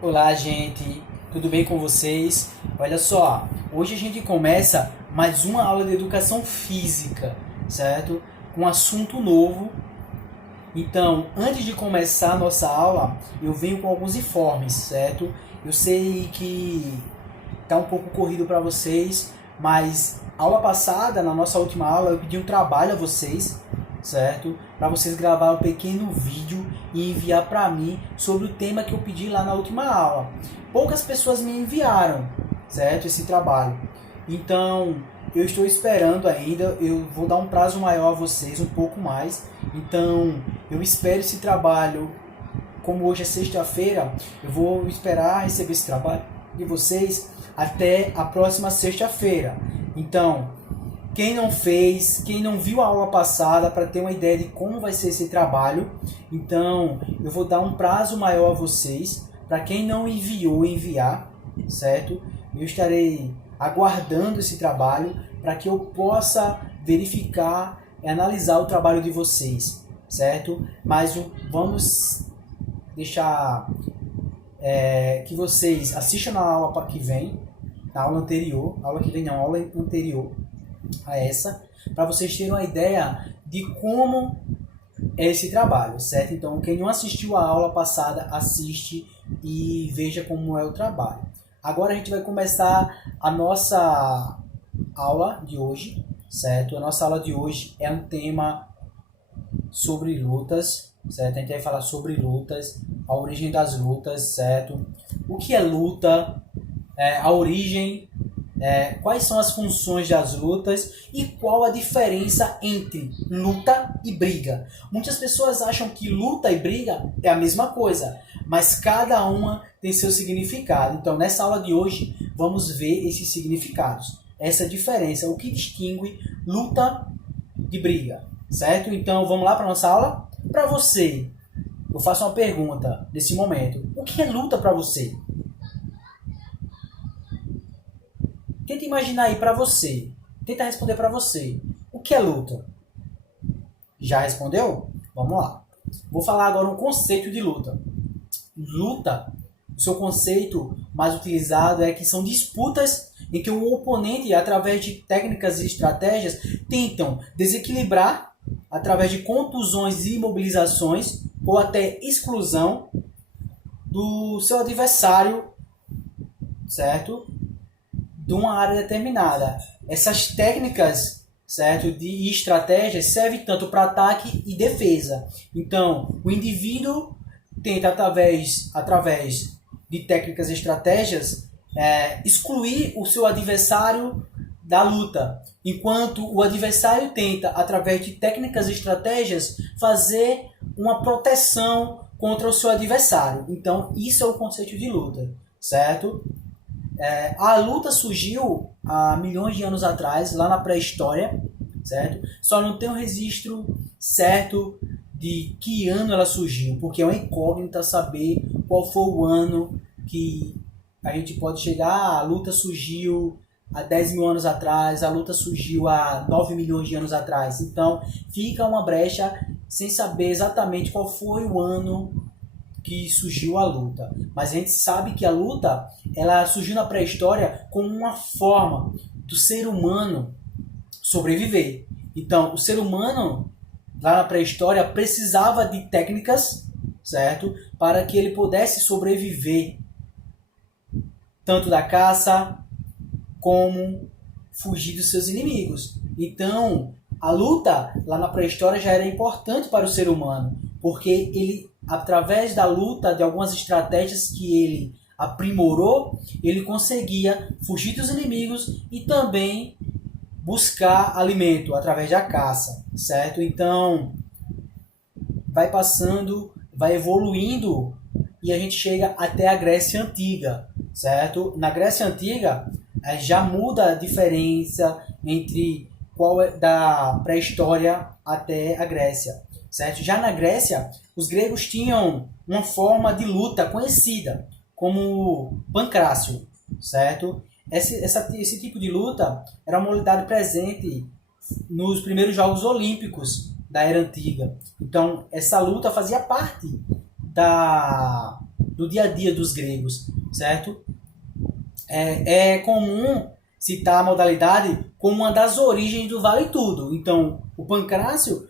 Olá, gente, tudo bem com vocês? Olha só, hoje a gente começa mais uma aula de educação física, certo? Com um assunto novo. Então, antes de começar a nossa aula, eu venho com alguns informes, certo? Eu sei que tá um pouco corrido para vocês, mas aula passada, na nossa última aula, eu pedi um trabalho a vocês, certo? Para vocês gravar um pequeno vídeo e enviar para mim sobre o tema que eu pedi lá na última aula. Poucas pessoas me enviaram, certo? Esse trabalho. Então, eu estou esperando ainda, eu vou dar um prazo maior a vocês, um pouco mais. Então, eu espero esse trabalho, como hoje é sexta-feira, eu vou esperar receber esse trabalho de vocês até a próxima sexta-feira. Então, quem não fez, quem não viu a aula passada para ter uma ideia de como vai ser esse trabalho, então eu vou dar um prazo maior a vocês. Para quem não enviou, enviar, certo? Eu estarei aguardando esse trabalho para que eu possa verificar e analisar o trabalho de vocês, certo? Mas vamos deixar que vocês assistam na aula que vem, na aula anterior, aula que vem não, aula anterior a essa, para vocês terem uma ideia de como é esse trabalho, certo? Então, quem não assistiu a aula passada, assiste e veja como é o trabalho. Agora a gente vai começar a nossa aula de hoje, certo? A nossa aula de hoje é um tema sobre lutas, certo? A gente vai falar sobre lutas, a origem das lutas, certo? O que é luta, a origem, quais são as funções das lutas e qual a diferença entre luta e briga. Muitas pessoas acham que luta e briga é a mesma coisa, mas cada uma tem seu significado. Então, nessa aula de hoje, vamos ver esses significados, essa diferença, o que distingue luta de briga, certo? Então, vamos lá para a nossa aula? Para você, eu faço uma pergunta nesse momento. O que é luta para você? Tenta imaginar aí para você. Tenta responder para você. O que é luta? Já respondeu? Vamos lá. Vou falar agora um conceito de luta. Luta, o seu conceito mais utilizado é que são disputas em que o oponente, através de técnicas e estratégias, tentam desequilibrar através de contusões e imobilizações ou até exclusão do seu adversário, certo? De uma área determinada. Essas técnicas, certo, de estratégias servem tanto para ataque e defesa. Então, o indivíduo tenta, através de técnicas e estratégias, excluir o seu adversário da luta, enquanto o adversário tenta, através de técnicas e estratégias, fazer uma proteção contra o seu adversário. Então, isso é o conceito de luta, certo? A luta surgiu há milhões de anos atrás, lá na pré-história, certo? Só não tem um registro certo de que ano ela surgiu, porque é uma incógnita saber qual foi o ano que a gente pode chegar. A luta surgiu há 10 mil anos atrás, a luta surgiu há 9 milhões de anos atrás. Então, fica uma brecha sem saber exatamente qual foi o ano que surgiu a luta. Mas a gente sabe que a luta ela surgiu na pré-história como uma forma do ser humano sobreviver. Então, o ser humano, lá na pré-história, precisava de técnicas, certo? Para que ele pudesse sobreviver tanto da caça como fugir dos seus inimigos. Então, a luta lá na pré-história já era importante para o ser humano, porque ele, através da luta, de algumas estratégias que ele aprimorou, ele conseguia fugir dos inimigos e também buscar alimento através da caça, certo? Então, vai passando, vai evoluindo e a gente chega até a Grécia Antiga, certo? Na Grécia Antiga, já muda a diferença entre qual é da pré-história até a Grécia, certo? Já na Grécia, os gregos tinham uma forma de luta conhecida como pancrácio, certo? Esse tipo de luta era uma modalidade presente nos primeiros Jogos Olímpicos da Era Antiga. Então, essa luta fazia parte da no dia a dia dos gregos, certo? É comum citar a modalidade como uma das origens do Vale Tudo. Então, o Pancrácio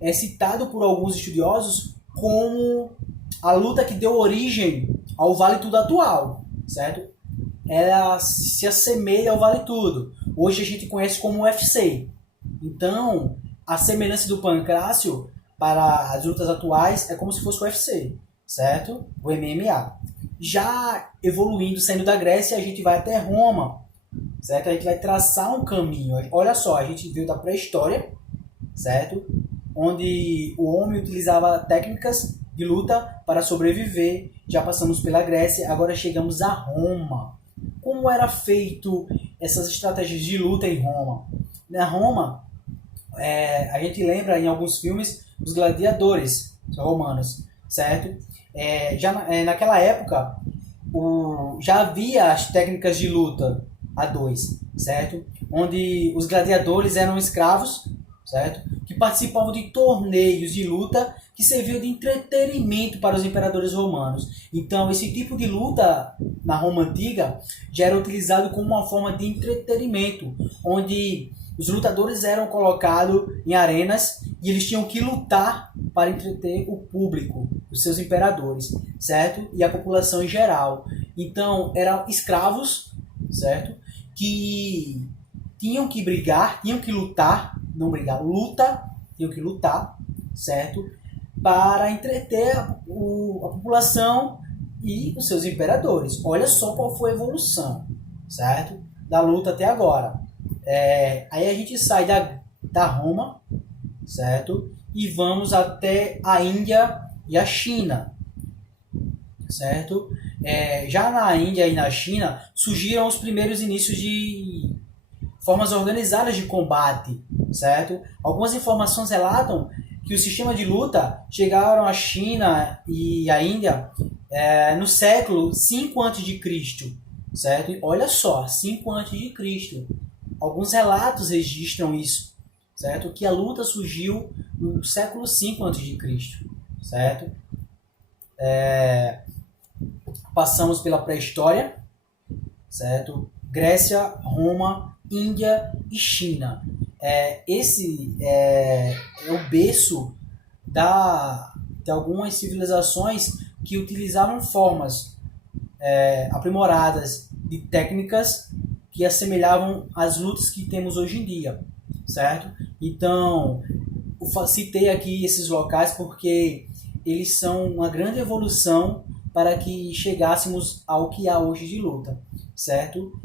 é citado por alguns estudiosos como a luta que deu origem ao Vale Tudo atual, certo? Ela se assemelha ao Vale Tudo. Hoje a gente conhece como UFC. Então, a semelhança do Pancrácio para as lutas atuais é como se fosse o UFC, certo? O MMA. Já evoluindo, saindo da Grécia, a gente vai até Roma, certo? A gente vai traçar um caminho. Olha só, a gente veio da pré-história, certo? Onde o homem utilizava técnicas de luta para sobreviver. Já passamos pela Grécia, agora chegamos a Roma. Como era feito essas estratégias de luta em Roma? Na Roma, a gente lembra em alguns filmes dos gladiadores romanos, certo? Naquela época, já havia as técnicas de luta a dois, certo? Onde os gladiadores eram escravos, certo? Que participavam de torneios de luta que serviam de entretenimento para os imperadores romanos. Então, esse tipo de luta na Roma Antiga já era utilizado como uma forma de entretenimento, onde os lutadores eram colocados em arenas e eles tinham que lutar para entreter o público, os seus imperadores, certo? E a população em geral. Então, eram escravos, certo? Que tinham que brigar, tinham que lutar, não brigar, tinham que lutar, certo? Para entreter a população e os seus imperadores. Olha só qual foi a evolução, certo? Da luta até agora. Aí a gente sai da Roma, certo? E vamos até a Índia e a China, certo? Já na Índia e na China surgiram os primeiros inícios de formas organizadas de combate, certo? Algumas informações relatam que o sistema de luta chegaram à China e à Índia no século 5 a.C., certo? Olha só, 5 a.C. Alguns relatos registram isso, certo? Que a luta surgiu no século 5 a.C., certo? Passamos pela pré-história, certo? Grécia, Roma, Índia e China. Esse é o berço de algumas civilizações que utilizavam formas aprimoradas de técnicas que assemelhavam às lutas que temos hoje em dia, certo? Então, eu citei aqui esses locais porque eles são uma grande evolução para que chegássemos ao que há hoje de luta, certo?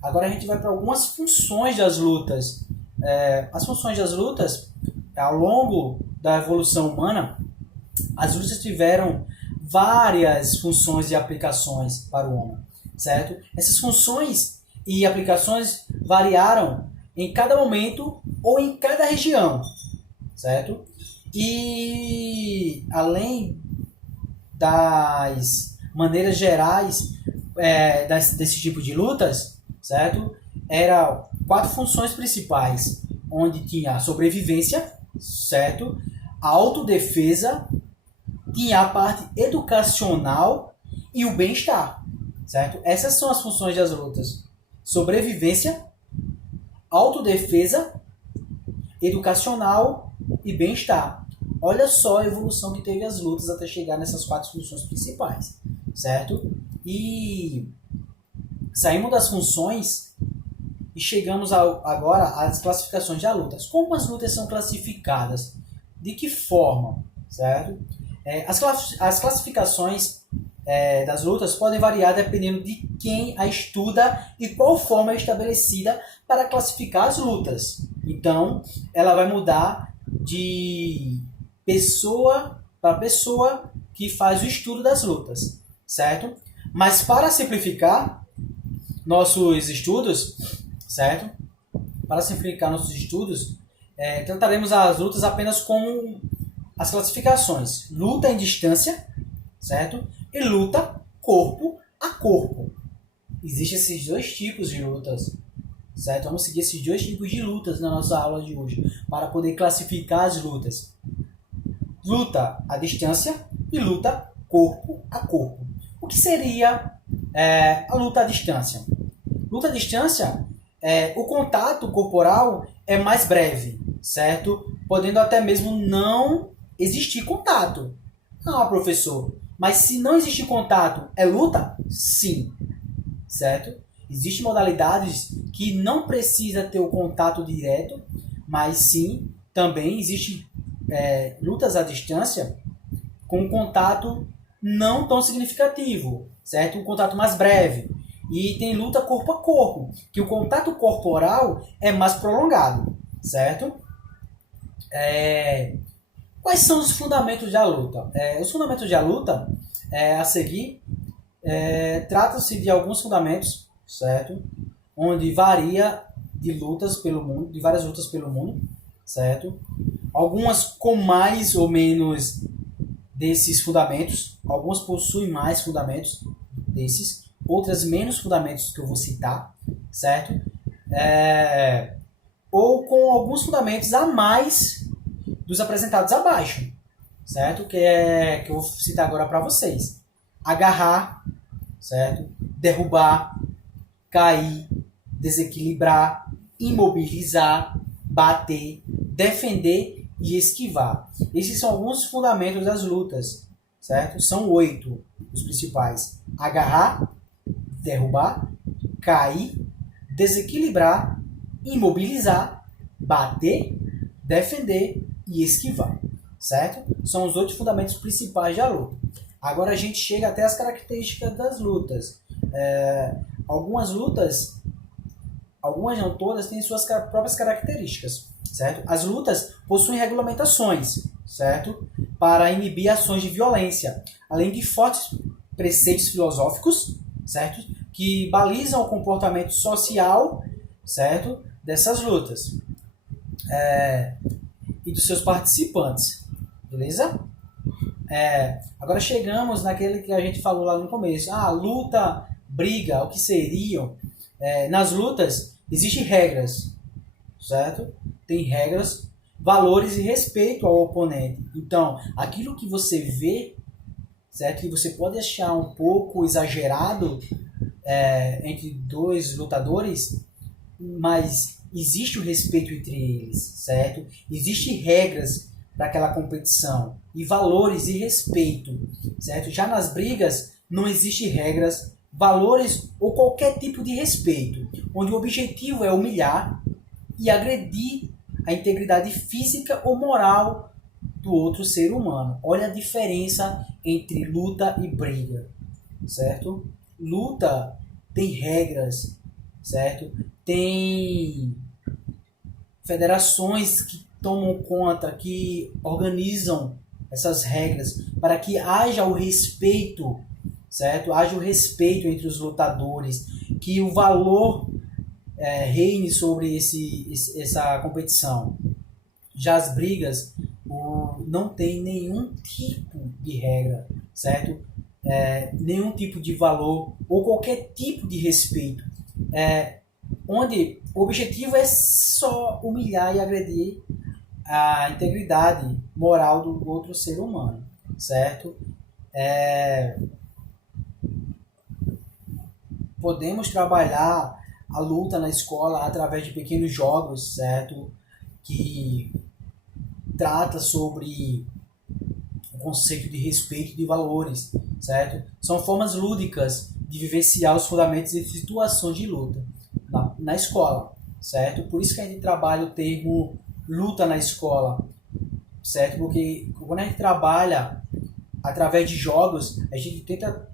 Agora a gente vai para algumas funções das lutas. As funções das lutas, ao longo da evolução humana, as lutas tiveram várias funções e aplicações para o homem, certo? Essas funções e aplicações variaram em cada momento ou em cada região, certo? E além das maneiras gerais desse tipo de lutas, certo? Eram 4 funções principais, onde tinha a sobrevivência, certo? A autodefesa, tinha a parte educacional e o bem-estar, certo? Essas são as funções das lutas: sobrevivência, autodefesa, educacional e bem-estar. Olha só a evolução que teve as lutas até chegar nessas 4 funções principais, certo? E saímos das funções e chegamos agora às classificações de lutas. Como as lutas são classificadas? De que forma, certo? As classificações das lutas podem variar dependendo de quem a estuda e qual forma é estabelecida para classificar as lutas. Então, ela vai mudar de pessoa para pessoa que faz o estudo das lutas, certo? Mas para simplificar nossos estudos, certo? Para simplificar nossos estudos, trataremos as lutas apenas como as classificações: luta em distância, certo? E luta corpo a corpo. Existem esses 2 tipos de lutas, certo? Vamos seguir esses 2 tipos de lutas na nossa aula de hoje, para poder classificar as lutas: luta à distância e luta corpo a corpo. O que seria a luta à distância? Luta à distância, o contato corporal é mais breve, certo? Podendo até mesmo não existir contato. Ah, professor, mas se não existir contato, é luta? Sim, certo? Existem modalidades que não precisa ter o contato direto, mas sim, também existe lutas à distância com contato não tão significativo, certo? Um contato mais breve. E tem luta corpo a corpo, que o contato corporal é mais prolongado, certo? Quais são os fundamentos da luta? Os fundamentos da luta, a seguir, trata-se de alguns fundamentos, certo? Onde varia de lutas pelo mundo, de várias lutas pelo mundo, certo? Algumas com mais ou menos desses fundamentos, algumas possuem mais fundamentos desses, outras menos fundamentos que eu vou citar, certo? Ou com alguns fundamentos a mais dos apresentados abaixo, certo? Que eu vou citar agora para vocês. Agarrar, certo? Derrubar, cair, desequilibrar, imobilizar, bater, defender e esquivar. Esses são alguns fundamentos das lutas, certo? São 8 os principais. Agarrar, derrubar, cair, desequilibrar, imobilizar, bater, defender e esquivar, certo? São os 8 fundamentos principais da luta. Agora a gente chega até as características das lutas. Algumas lutas, algumas não todas, têm suas próprias características, certo? As lutas possuem regulamentações, certo? Para inibir ações de violência, além de fortes preceitos filosóficos, certo? Que balizam o comportamento social, certo? Dessas lutas e dos seus participantes, beleza? Agora chegamos naquele que a gente falou lá no começo. Luta, briga, o que seriam? Nas lutas existem regras, certo? Tem regras, valores e respeito ao oponente. Então, aquilo que você vê, certo? Que você pode achar um pouco exagerado entre dois lutadores, mas existe o respeito entre eles, certo? Existem regras para aquela competição e valores e respeito, certo? Já nas brigas não existem regras, valores ou qualquer tipo de respeito, onde o objetivo é humilhar e agredir a integridade física ou moral do outro ser humano. Olha a diferença entre luta e briga, certo? Luta tem regras, certo? Tem federações que tomam conta, que organizam essas regras para que haja o respeito, certo? Haja o respeito entre os lutadores, que o valor reine sobre essa competição. Já as brigas não tem nenhum tipo de regra, certo? Nenhum tipo de valor ou qualquer tipo de respeito. Onde o objetivo é só humilhar e agredir a integridade moral do outro ser humano, certo? Podemos trabalhar a luta na escola através de pequenos jogos, certo? Que trata sobre o conceito de respeito e de valores, certo? São formas lúdicas de vivenciar os fundamentos e situações de luta na escola, certo? Por isso que a gente trabalha o termo luta na escola, certo? Porque quando a gente trabalha através de jogos, a gente tenta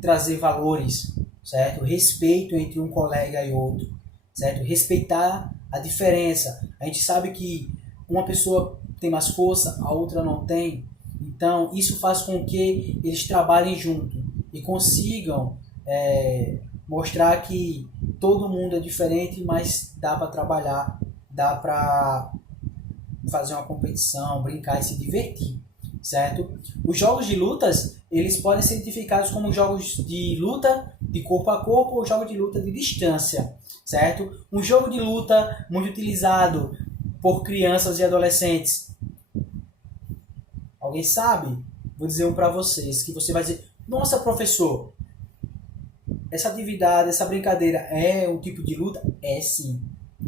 trazer valores, certo? Respeito entre um colega e outro, certo? Respeitar a diferença. A gente sabe que uma pessoa tem mais força, a outra não tem. Então, isso faz com que eles trabalhem junto e consigam mostrar que todo mundo é diferente, mas dá para trabalhar, dá para fazer uma competição, brincar e se divertir, certo? Os jogos de lutas, eles podem ser identificados como jogos de luta de corpo a corpo ou jogos de luta de distância, certo? Um jogo de luta muito utilizado por crianças e adolescentes. Alguém sabe? vou dizer um para vocês, que você vai dizer, nossa, professor, essa atividade, essa brincadeira é um tipo de luta? É sim,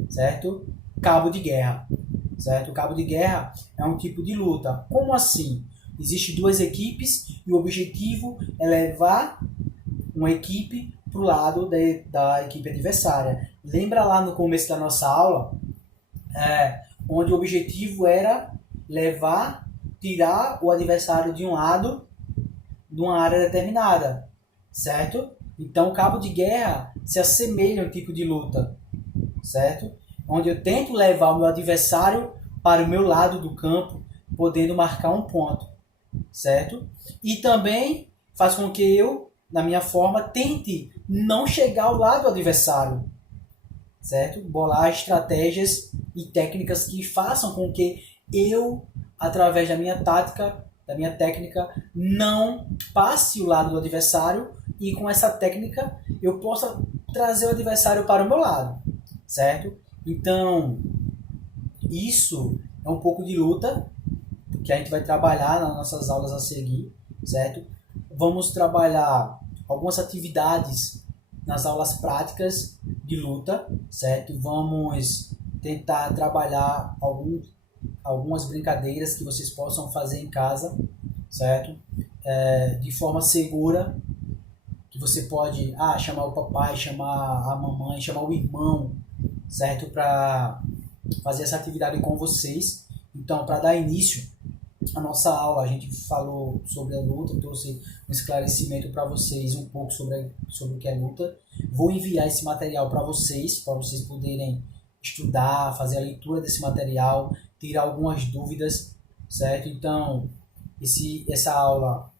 certo? Cabo de guerra, certo? O cabo de guerra é um tipo de luta. Como assim? Existem duas equipes e o objetivo é levar uma equipe para o lado da equipe adversária. Lembra lá no começo da nossa aula, onde o objetivo era tirar o adversário de um lado de uma área determinada, certo? Então, o cabo de guerra se assemelha a um tipo de luta, certo? Onde eu tento levar o meu adversário para o meu lado do campo, podendo marcar um ponto, certo? E também faz com que eu, na minha forma, tente não chegar ao lado do adversário, certo? Bolar estratégias e técnicas que façam com que eu, através da minha tática, da minha técnica, não passe o lado do adversário e com essa técnica eu possa trazer o adversário para o meu lado, certo? Então, isso é um pouco de luta que a gente vai trabalhar nas nossas aulas a seguir, certo? Vamos trabalhar algumas atividades nas aulas práticas de luta, certo? Vamos tentar trabalhar algumas brincadeiras que vocês possam fazer em casa, certo? De forma segura, que você pode chamar o papai, chamar a mamãe, chamar o irmão, certo? Para fazer essa atividade com vocês. Então, para dar início à nossa aula, a gente falou sobre a luta, trouxe um esclarecimento para vocês um pouco sobre o que é luta. Vou enviar esse material para vocês poderem estudar, fazer a leitura desse material, tirar algumas dúvidas, certo? Então, essa aula,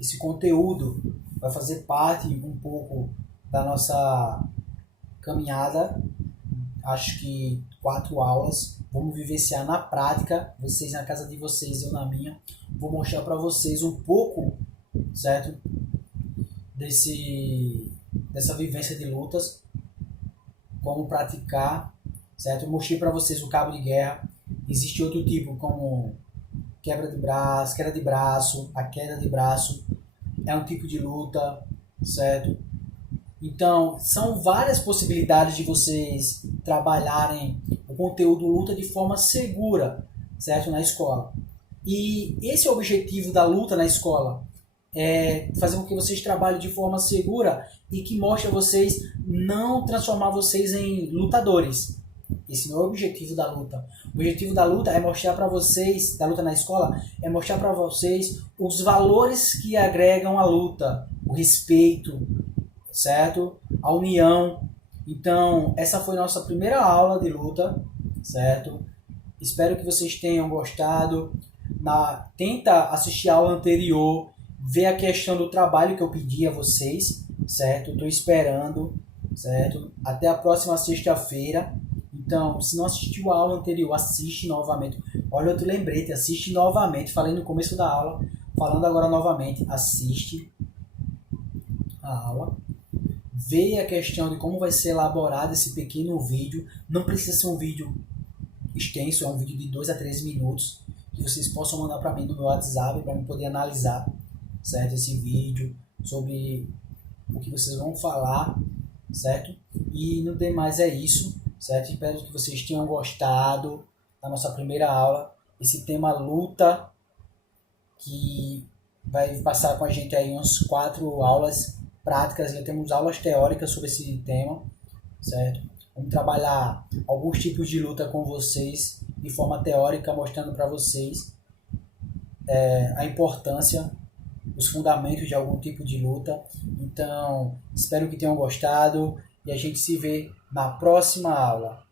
esse conteúdo vai fazer parte um pouco da nossa caminhada, acho que 4 aulas. Vamos vivenciar na prática, vocês na casa de vocês, eu na minha. Vou mostrar para vocês um pouco, certo? Dessa vivência de lutas, como praticar, certo? Eu mostrei para vocês o cabo de guerra. Existe outro tipo, como queda de braço, a queda de braço é um tipo de luta, certo? Então, são várias possibilidades de vocês trabalharem o conteúdo luta de forma segura, certo? Na escola. E esse é o objetivo da luta na escola, é fazer com que vocês trabalhem de forma segura e que mostre a vocês não transformar vocês em lutadores. Esse não é o objetivo da luta. O objetivo da luta é mostrar para vocês, da luta na escola, é mostrar para vocês os valores que agregam a luta, o respeito, certo? A união. Então, essa foi nossa primeira aula de luta, certo? Espero que vocês tenham gostado. Tenta assistir a aula anterior, ver a questão do trabalho que eu pedi a vocês, certo? Estou esperando, certo? Até a próxima sexta-feira. Então, se não assistiu a aula anterior, assiste novamente. Olha outro lembrete, assiste novamente. Falei no começo da aula, falando agora novamente. Assiste a aula. Vê a questão de como vai ser elaborado esse pequeno vídeo. Não precisa ser um vídeo extenso, é um vídeo de 2 a 3 minutos. Que vocês possam mandar para mim no meu WhatsApp, para eu poder analisar, certo? Esse vídeo, sobre o que vocês vão falar, certo? E no demais é isso, certo? Espero que vocês tenham gostado da nossa primeira aula. Esse tema luta, que vai passar com a gente aí umas 4 aulas práticas. Já temos aulas teóricas sobre esse tema, certo? Vamos trabalhar alguns tipos de luta com vocês de forma teórica, mostrando para vocês a importância, os fundamentos de algum tipo de luta. Então, espero que tenham gostado e a gente se vê na próxima aula.